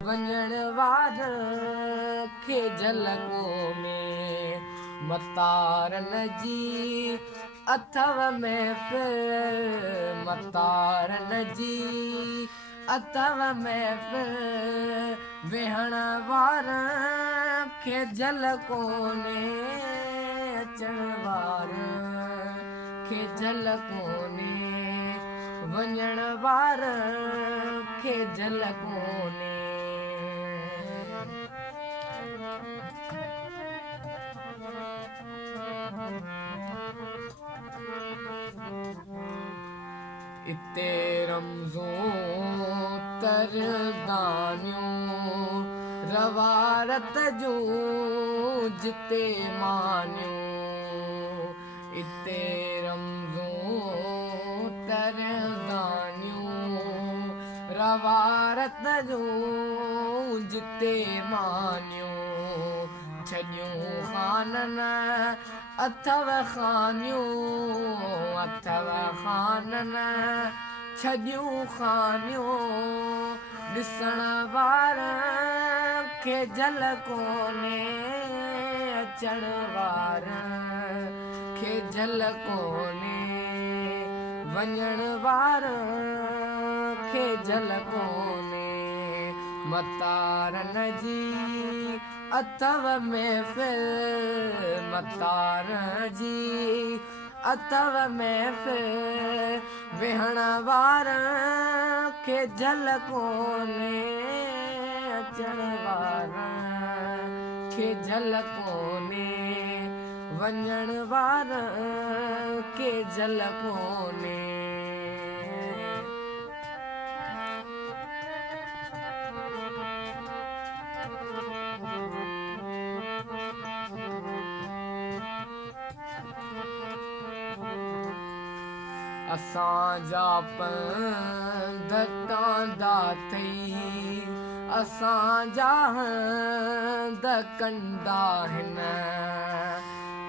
वञण वार खे झलको में मतारनि जी अथव महफ़िल, मतारनि जी अथव महफ़िल, वेहण वार खे झलको में अचण वार खे झलको में वञण वार खे झलको में। इते रमज़ूं तरदानियूं रवारत जूं जिते मानियूं, इते रमज़ूं तरदानियूं रवारत जूं जिते मानियूं, छॾियूं ख़ाननि अथव ख़ानियूं, अथव ख़ाननि छॾियूं ख़ानियूं, ॾिसण वार खे झलको में अचण वार खे झलको में वञण वार खे झलको में, मतारनि जी अथव महफ़िल, मतारनि जी अथव महफ़िल, वेहण वार खे झलको में अचण वार खे झलको में वञण वार खे झलको में। असांजा पंध टांडा अथई, असांजा हंध कंडा आहिनि,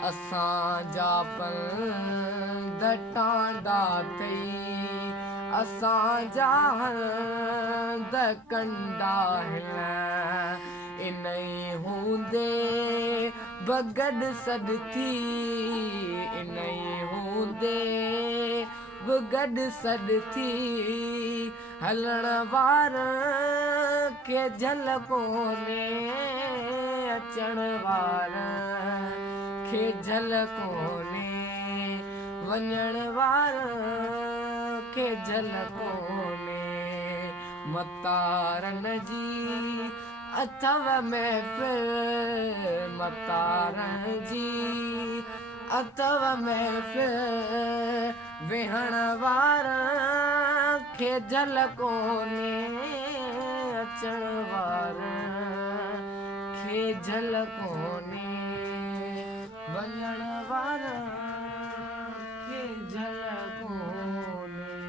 असांजा पंध टांडा अथई, असांजा हंध कंडा आहिनि, इन्ही हूंदे बगॾ सॾ थी, इन्ही हूंदे गॾु सॾ थी, हलण वार खे झलको में अचण वार खे झलको में वञण वार खे झलको में, मतारनि जी अथव महफ़िल, मतारनि जी अथव महफ़िल, वेहण वार खे झलको में अचण वार खे झलको में वञण वार खे झलको में।